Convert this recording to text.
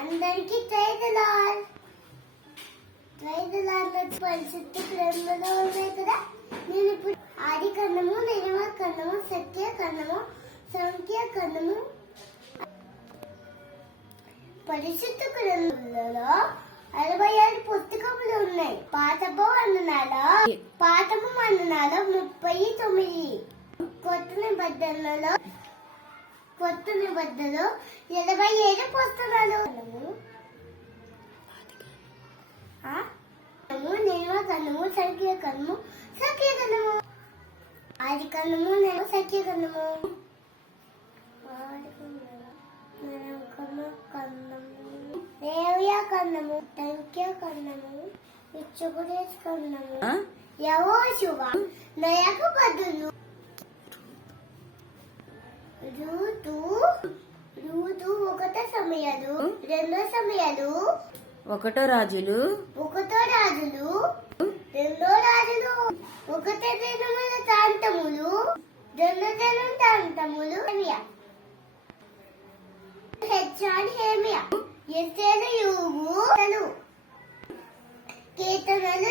అందరికి ట్రైదలాల్ పరిస్థితి గ్రంథంలో ఉన్నాయి కదా. నేను ఇప్పుడు ఆది కన్నము, నిర్మ కన్నము, సత్య కన్నము, సంఖ్య కన్నము. పరిశుద్ధ గ్రంథంలో 66 పుస్తకములు ఉన్నాయి. పాఠము వందనాలు 39. కొత్త నిబంధనలో 27 పుస్తకాలు. నిర్మ కన్నము, సంఖ్య కన్నము, సత్య కన్నము. ఆది కన్నము, నిర్మ సత్య కన్నము. దేవ్య కన్నము, సంఖ్య కన్నము, ఇచ్చుకునేస్ కన్నము, యెహోషువ, నయకు బదులు, రూతు 1 సమయాలు, 2 సమయాలు, 1 రాజులు, 2 రాజులు, 1 దినముల తాంతములు, 2 దినం తాంతములు, హెచ్చాని హేమియా, ఎస్తేలు, యూగు, కీర్తనలు